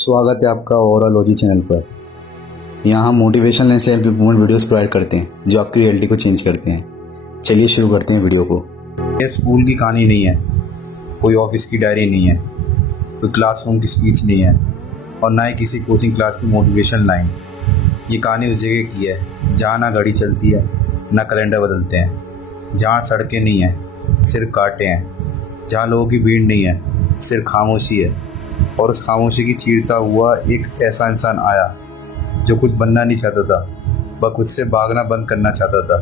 स्वागत है आपका ओवरऑलॉजी चैनल पर। यहाँ हम motivational and self improvement videos provide करते हैं जो आपकी रियलिटी को चेंज करते हैं। चलिए शुरू करते हैं वीडियो को। ये स्कूल की कहानी नहीं है, कोई ऑफिस की डायरी नहीं है, कोई क्लासरूम की स्पीच नहीं है और ना ही किसी कोचिंग क्लास की मोटिवेशन लाइन। ये कहानी उस जगह की है जहाँ ना घड़ी चलती है ना कैलेंडर बदलते हैं, जहाँ सड़कें नहीं हैं सिर्फ कांटे हैं, जहाँ लोगों की भीड़ नहीं है सिर्फ खामोशी है। और उस खामोशी की चीरता हुआ एक ऐसा इंसान आया जो कुछ बनना नहीं चाहता था, वह खुद से भागना बंद करना चाहता था।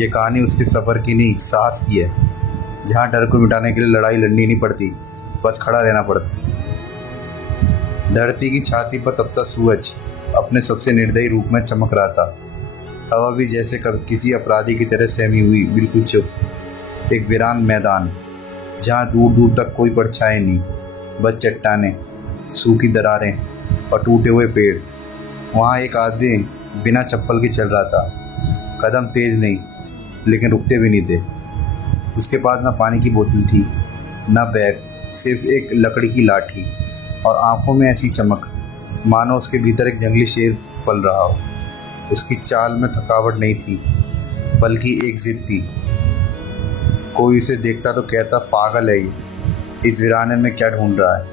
ये कहानी उसके सफ़र की नहीं, साहस की है, जहाँ डर को मिटाने के लिए लड़ाई लड़नी नहीं पड़ती, बस खड़ा रहना पड़ता। धरती की छाती पर तब तक सूरज अपने सबसे निर्दयी रूप में चमक रहा था। हवा भी जैसे किसी अपराधी की तरह सहमी हुई, बिल्कुल चुप। एक वीरान मैदान जहाँ दूर दूर तक कोई परछाई नहीं, बस चट्टानें, सूखी दरारें और टूटे हुए पेड़। वहाँ एक आदमी बिना चप्पल के चल रहा था। कदम तेज नहीं लेकिन रुकते भी नहीं थे। उसके पास ना पानी की बोतल थी ना बैग, सिर्फ एक लकड़ी की लाठी और आंखों में ऐसी चमक मानो उसके भीतर एक जंगली शेर पल रहा हो। उसकी चाल में थकावट नहीं थी बल्कि एक जिद थी। कोई उसे देखता तो कहता, पागल है ये, इस वीराने में क्या ढूंढ रहा है।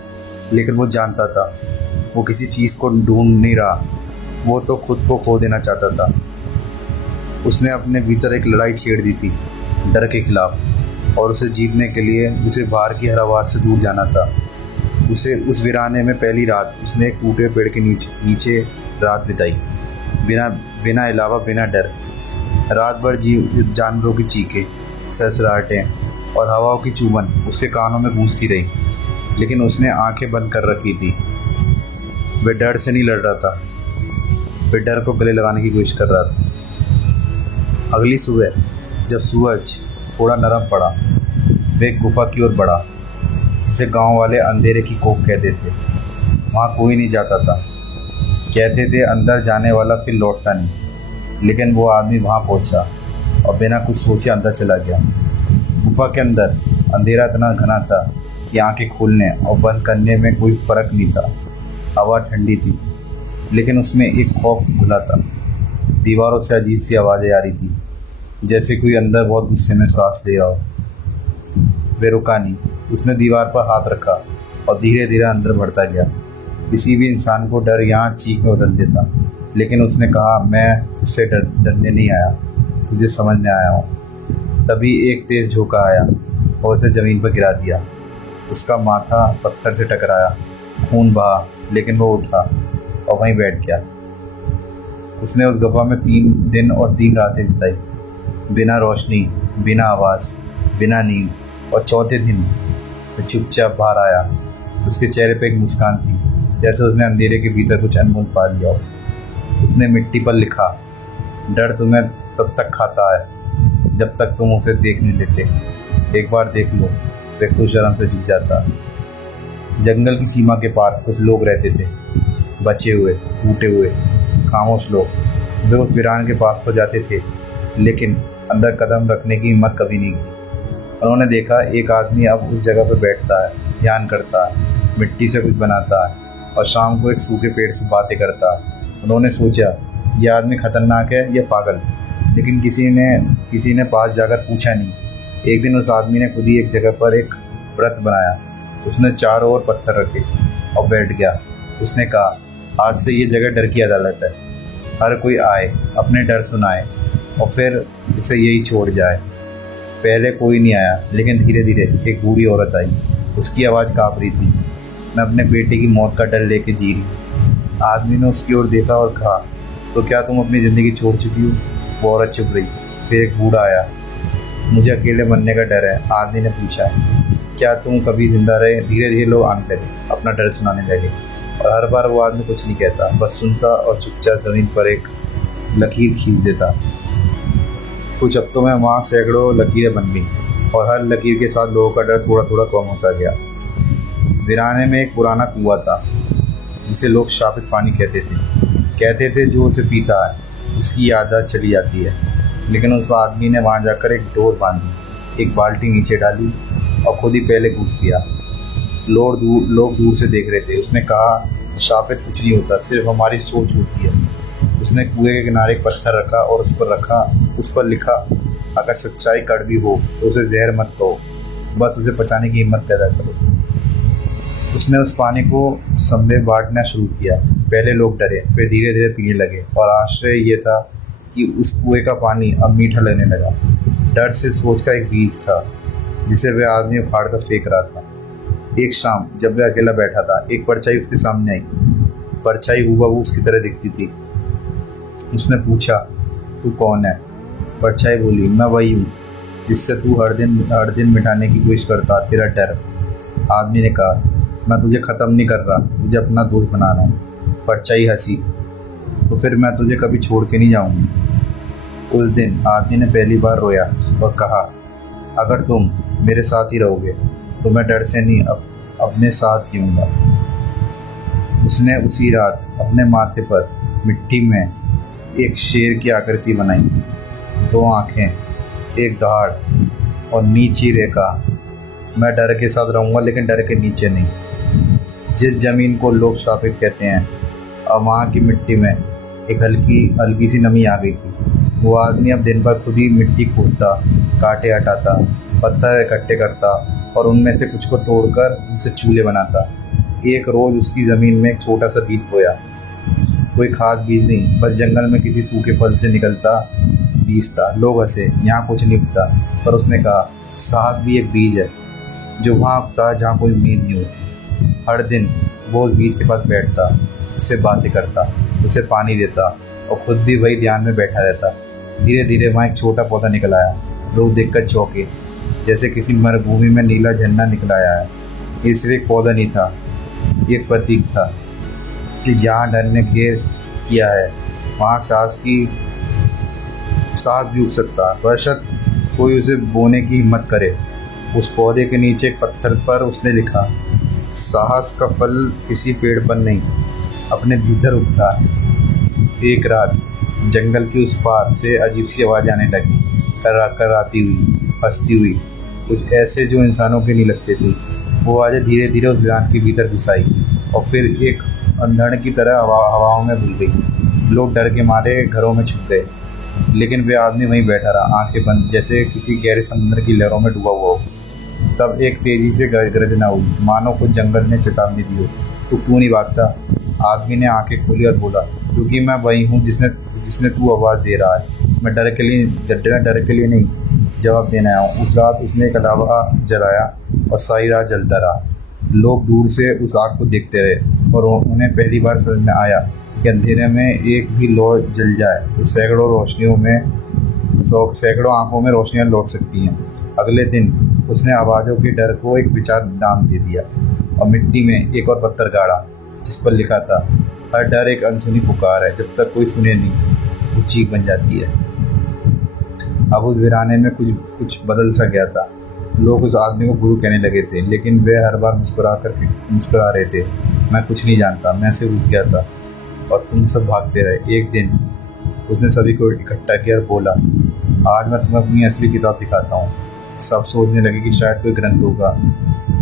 लेकिन वो जानता था वो किसी चीज़ को ढूंढ नहीं रहा, वो तो खुद को खो देना चाहता था। उसने अपने भीतर एक लड़ाई छेड़ दी थी डर के खिलाफ, और उसे जीतने के लिए उसे बाहर की हर आवाज़ से दूर जाना था। उसे उस वीराने में पहली रात उसने एक टूटे पेड़ के नीचे रात बिताई, बिना अलावा बिना डर। रात भर जानवरों की चीखें, सरसराहटें और हवाओं की चुभन उसके कानों में गूंजती रही, लेकिन उसने आंखें बंद कर रखी थी। वह डर से नहीं लड़ रहा था, वह डर को गले लगाने की कोशिश कर रहा था। अगली सुबह जब सूरज थोड़ा नरम पड़ा, वह एक गुफा की ओर बढ़ा जिसे गांव वाले अंधेरे की कोख कहते थे। वहाँ कोई नहीं जाता था, कहते थे अंदर जाने वाला फिर लौटता नहीं। लेकिन वो आदमी वहाँ पहुँचा और बिना कुछ सोचे अंदर चला गया। गुफा के अंदर अंधेरा इतना घना था कि आंखें खोलने और बंद करने में कोई फ़र्क नहीं था। हवा ठंडी थी लेकिन उसमें एक खौफ घुला था। दीवारों से अजीब सी आवाज़ें आ रही थी, जैसे कोई अंदर बहुत गुस्से में सांस ले रहा हो। वे रुका नहीं, उसने दीवार पर हाथ रखा और धीरे धीरे अंदर बढ़ता गया। किसी भी इंसान को डर यहाँ चीख में बदल देता, लेकिन उसने कहा, मैं तुझसे डरने नहीं आया, तुझे समझने आया हूँ। तभी एक तेज़ झोंका आया और उसे ज़मीन पर गिरा दिया। उसका माथा पत्थर से टकराया, खून बहा, लेकिन वो उठा और वहीं बैठ गया। उसने उस गुफा में 3 दिन और 3 रातें बिताई, बिना रोशनी, बिना आवाज़, बिना नींद। और चौथे दिन वो चुपचाप बाहर आया। उसके चेहरे पे एक मुस्कान थी, जैसे उसने अंधेरे के भीतर कुछ अनमोल पा लिया हो। उसने मिट्टी पर लिखा, डर तुम्हें तब तक खाता है जब तक तुम उसे देख नहीं लेते। एक बार देख लो, वे खुश शर्म से झुक जाता। जंगल की सीमा के पार कुछ लोग रहते थे, बचे हुए, टूटे हुए, खामोश लोग। वे उस वीरान के पास तो जाते थे, लेकिन अंदर कदम रखने की हिम्मत कभी नहीं की। उन्होंने देखा एक आदमी अब उस जगह पर बैठता है, ध्यान करता है, मिट्टी से कुछ बनाता है और शाम को एक सूखे पेड़ से बातें करता है। उन्होंने सोचा, यह आदमी खतरनाक है या पागल, लेकिन किसी ने पास जाकर पूछा नहीं। एक दिन उस आदमी ने खुद ही एक जगह पर एक व्रत बनाया। उसने चारों ओर पत्थर रखे और बैठ गया। उसने कहा, आज से ये जगह डर की अदालत है। हर कोई आए, अपने डर सुनाए और फिर उसे यही छोड़ जाए। पहले कोई नहीं आया, लेकिन धीरे धीरे एक बूढ़ी औरत आई। उसकी आवाज़ काँप रही थी, मैं अपने बेटे की मौत का डर लेके जी रही। आदमी ने उसकी ओर देखा और कहा, तो क्या तुम अपनी ज़िंदगी छोड़ चुकी हो? वो औरत चुप रही। फिर एक बूढ़ा आया, मुझे अकेले मरने का डर है। आदमी ने पूछा, क्या तुम कभी जिंदा रहे? धीरे धीरे लोग आने लगे, अपना डर सुनाने लगे, और हर बार वो आदमी कुछ नहीं कहता, बस सुनता और चुपचाप ज़मीन पर एक लकीर खींच देता। कुछ हफ्तों में वहाँ सैकड़ों लकीरें बन गईं और हर लकीर के साथ लोगों का डर थोड़ा थोड़ा कम होता गया। वीराने में एक पुराना कुआं था जिसे लोग शापित पानी कहते थे जो उसे पीता है उसकी याददाश्त चली जाती है। लेकिन उस आदमी ने वहाँ जाकर एक डोर बांधी, एक बाल्टी नीचे डाली और खुद ही पहले कूद पिया। लोग दूर से देख रहे थे। उसने कहा, शापित कुछ नहीं होता, सिर्फ हमारी सोच होती है। उसने कुएं के किनारे एक पत्थर रखा और उस पर लिखा, अगर सच्चाई कड़वी हो तो उसे जहर मत कहो, बस उसे पचाने की हिम्मत पैदा करो। उसने उस पानी को सबसे बांटना शुरू किया। पहले लोग डरे, फिर धीरे धीरे पीने लगे, और आश्चर्य ये था कि उस कुएं का पानी अब मीठा लगने लगा। डर से सोच का एक बीज था जिसे वह आदमी उखाड़ कर फेंक रहा था। एक शाम जब वह अकेला बैठा था, एक परछाई उसके सामने आई। परछाई हूबहू उसकी तरह दिखती थी। उसने पूछा, तू कौन है? परछाई बोली, मैं वही हूँ जिससे तू हर दिन मिटाने की कोशिश करता, तेरा डर। आदमी ने कहा, मैं तुझे ख़त्म नहीं कर रहा, तुझे अपना दोस्त बना रहा हूँ। परछाई हंसी, तो फिर मैं तुझे कभी छोड़ के नहीं जाऊँगी। उस दिन आदमी ने पहली बार रोया और कहा, अगर तुम मेरे साथ ही रहोगे तो मैं डर से नहीं अपने साथ जीऊँगा। उसने उसी रात अपने माथे पर मिट्टी में एक शेर की आकृति बनाई, 2 आँखें, एक दहाड़ और नीची रेखा। मैं डर के साथ रहूँगा लेकिन डर के नीचे नहीं। जिस ज़मीन को लोग शापित कहते हैं, अब वहाँ की मिट्टी में एक हल्की सी नमी आ गई थी। वो आदमी अब दिन भर खुद ही मिट्टी खोदता, कांटे हटाता, पत्थर इकट्ठे करता और उनमें से कुछ को तोड़कर उनसे चूल्हे बनाता। एक रोज़ उसकी ज़मीन में एक छोटा सा बीज बोया। कोई खास बीज नहीं, बस जंगल में किसी सूखे फल से निकलता बीज था। लोग हंसे, यहाँ कुछ नहीं उगता, पर उसने कहा, साहस भी एक बीज है जो वहाँ उगता है जहाँ कोई उम्मीद नहीं होती। हर दिन वो उस बीज के पास बैठता, उससे बातें करता, उसे पानी देता और खुद भी वही ध्यान में बैठा रहता। धीरे धीरे वहाँ एक छोटा पौधा निकल आया। लोग देखकर चौंके, जैसे किसी मरुभूमि में नीला झंडा निकल आया है। ये सिर्फ एक पौधा नहीं था, ये एक प्रतीक था कि जहाँ डर ने घेर किया है वहाँ साहस भी उग सकता, बशर्ते कोई उसे बोने की हिम्मत करे। उस पौधे के नीचे एक पत्थर पर उसने लिखा, साहस का फल किसी पेड़ पर नहीं, अपने भीतर उगता है। एक रात जंगल के उस पार से अजीब सी आवाज़ आने लगी, कराती हुई, हंसती हुई, कुछ ऐसे जो इंसानों के नहीं लगते थे। वो आवाज़ें धीरे धीरे उस वीरान के भीतर घुस आई और फिर एक अंधड़ की तरह हवाओं में भूल गई। लोग डर के मारे घरों में छुप गए, लेकिन वे आदमी वहीं बैठा रहा, आंखें बंद, जैसे किसी गहरे समुद्र की लहरों में डूबा हुआ हो। तब एक तेजी से गर्जना हुई, मानो कुछ जंगल ने चेतावनी दी हो। तू क्यों नहीं भागता? आदमी ने आंखें खोली और बोला, क्योंकि मैं वही हूँ जिसने तू आवाज़ दे रहा है। मैं डर के लिए नहीं जवाब देने आया हूँ। उस रात उसने एक अलावा जलाया और सारी रात जलता रहा। लोग दूर से उस आग को देखते रहे और उन्हें पहली बार समझ में आया कि अंधेरे में एक भी लौ जल जाए तो सैकड़ों आंखों में रोशनियाँ लौट सकती हैं। अगले दिन उसने आवाज़ों के डर को एक विचार नाम दे दिया और मिट्टी में एक और पत्थर गाड़ा जिस पर लिखा था, हर डर एक अनसुनी पुकार है, जब तक कोई सुने नहीं वो चीख बन जाती है। अब उस वीराने में कुछ बदल सा गया था। लोग उस आदमी को गुरु कहने लगे थे, लेकिन वे हर बार मुस्कुरा रहे थे। मैं कुछ नहीं जानता, मैं सिर्फ रुक गया था और तुम सब भागते रहे। एक दिन उसने सभी को इकट्ठा किया और बोला, आज मैं तुम्हें अपनी असली किताब दिखाता हूँ। सब सोचने लगे कि शायद कोई ग्रंथ होगा,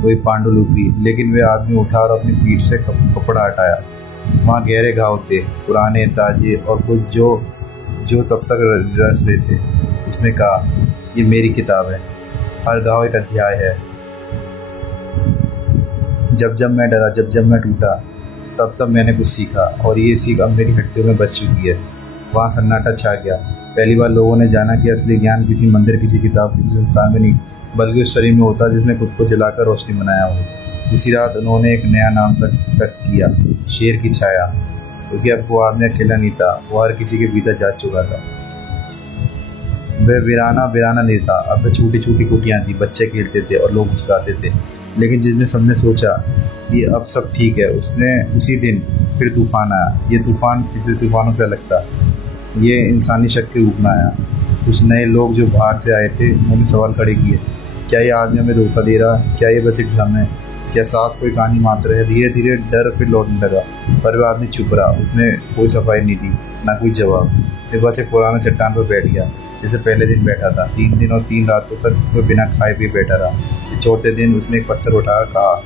कोई पांडुलिपि, लेकिन वे आदमी उठा और अपनी पीठ से कपड़ा हटाया। वहाँ गहरे घाव थे, पुराने, ताजे और कुछ जो तब तक रस रहे थे। उसने कहा, ये मेरी किताब है, हर घाव एक अध्याय है। जब मैं डरा, जब मैं टूटा, तब मैंने कुछ सीखा और ये सीख अब मेरी हड्डियों में बस चुकी है। वहाँ सन्नाटा छा गया। पहली बार लोगों ने जाना कि असली ज्ञान किसी मंदिर, किसी किताब, किसी संस्थान में नहीं, बल्कि उस शरीर में होता जिसने खुद को जलाकर रोशनी बनाया हो। इसी रात उन्होंने एक नया नाम तक किया, शेर की छाया, क्योंकि अब वो आदमी अकेला नहीं था, वो हर किसी के भीतर जा चुका था। वह वीराना नहीं था, अब छोटी छोटी कुटियाँ थी, बच्चे खेलते थे और लोग मुस्कुराते थे। लेकिन जिसने सबने सोचा कि अब सब ठीक है, उसी दिन फिर तूफान आया। ये तूफान पिछले तूफानों से अलग था। ये इंसानी शक के रूप में आया। कुछ नए लोग जो बाहर से आए थे, उन्होंने सवाल खड़े किए, क्या ये आदमी हमें धोखा दे रहा? क्या ये बस एक भ्रम है? क्या सांस कोई कहानी मात्र है? धीरे धीरे डर फिर लौटने लगा, पर वह आदमी चुप रहा। उसने कोई सफाई नहीं दी, ना कोई जवाब। वे बस एक पुराना चट्टान पर बैठ गया जैसे पहले दिन बैठा था। 3 दिन और 3 रातों तक वो बिना खाए भी बैठा रहा। चौथे दिन उसने एक पत्थर उठाकर कहा,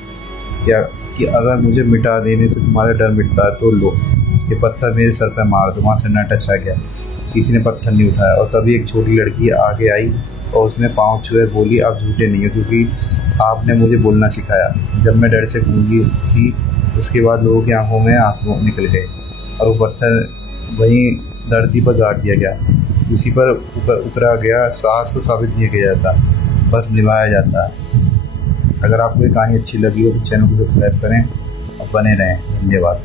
कि अगर मुझे मिटा देने से तुम्हारा डर मिटता है तो लो, ये पत्थर मेरे सर पर मार दो। वहाँ सन्नाटा छा गया, किसी ने पत्थर नहीं उठाया। और तभी एक छोटी लड़की आगे आई और उसने पाँव छुए, बोली आप झूठे नहीं हो, क्योंकि आपने मुझे बोलना सिखाया। जब मैं डर से गूंगी थी, उसके बाद लोगों की आंखों में आंसू निकल गए और वो पत्थर वहीं धरती पर गाड़ दिया गया। उसी पर उकरा गया। साहस को साबित नहीं किया जाता, बस निभाया जाता है। अगर आपको ये कहानी अच्छी लगी हो तो चैनल को सब्सक्राइब करें और बने रहें। धन्यवाद।